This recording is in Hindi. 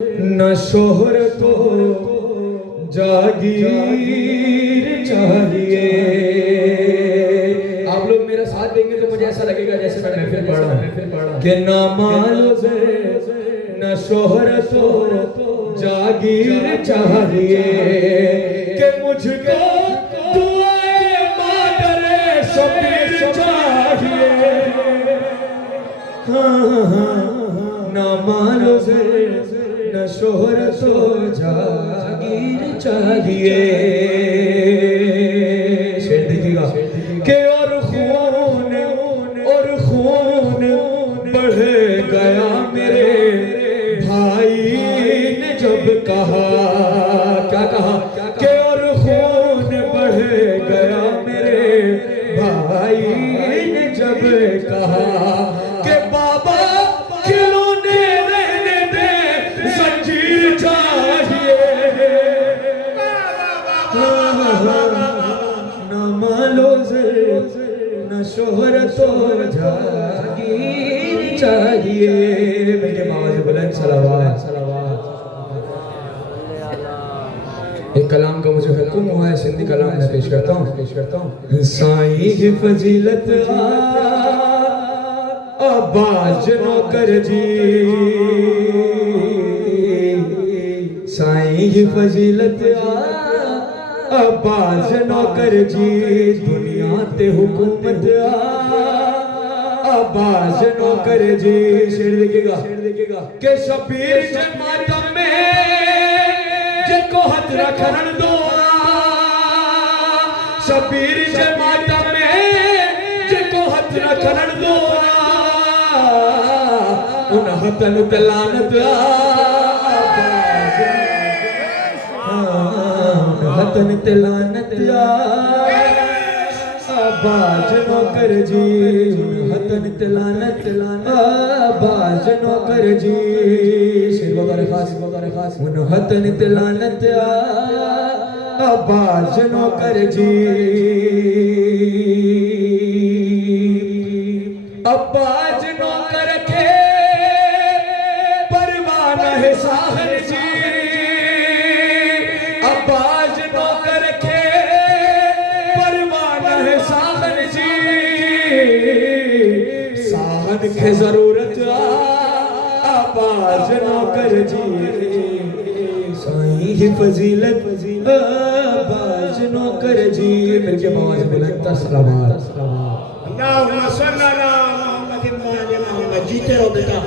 न शोहरत जागीर चाहिए। आप लोग मेरा साथ देंगे तो मुझे ऐसा लगेगा जैसे मैं महफिल पढ़ रहा हूं कि न माल न शोहरत जागीर चाहिए कि मुझको दुआए मादरे शबीर चाहिए। न मालो न शोहरत जागीर चाहिए। शेर देखिएगा कि और खून बढ़ गया मेरे भाई ने जब कहा। क्या कहा कि और खून बढ़ गया मेरे भाई ने जब कहा कि बाबा खिलौने रहने दे जंजीर चाहिए। न मालो न शोहरत जागीर चाहिए। मेरे आवाज़ बुलंद सलावत। एक कलाम का मुझे हुक्म हुआ है, सिंधी कलाम में पेश करता हूँ। साईं की फजीलत अब्बास नौकर जी, साईं की फजीलत अब्बास नौकर जी, दुनिया ते हुकूमत अब्बास नौकर जी। शेर देखिएगा कि शबीर जे मातम में जिनको हथ रखन दो, शबीर जे मातम में जिनको हथ रखन दो, उन हथन ते लानत हथन ते लानत अब्बास नौकर जी, हथन ते लानत अब्बास नौकर जी। शेर वगैरह खास उन हथन ते लानत अब्बास नौकर जी। अब्बास नौकर के परवान है साहन जी, अब्बास नौकर के परवान है साहन जी। साहन के जरूरत अब्बास नौकर जी, साईं की फजीलत अब्बास नौकर जी। मेरे के आवाज़ बुलंद सलावत। अल्लाहुम्मा सल्ली अला मुहम्मद। जीते रहो बेटा।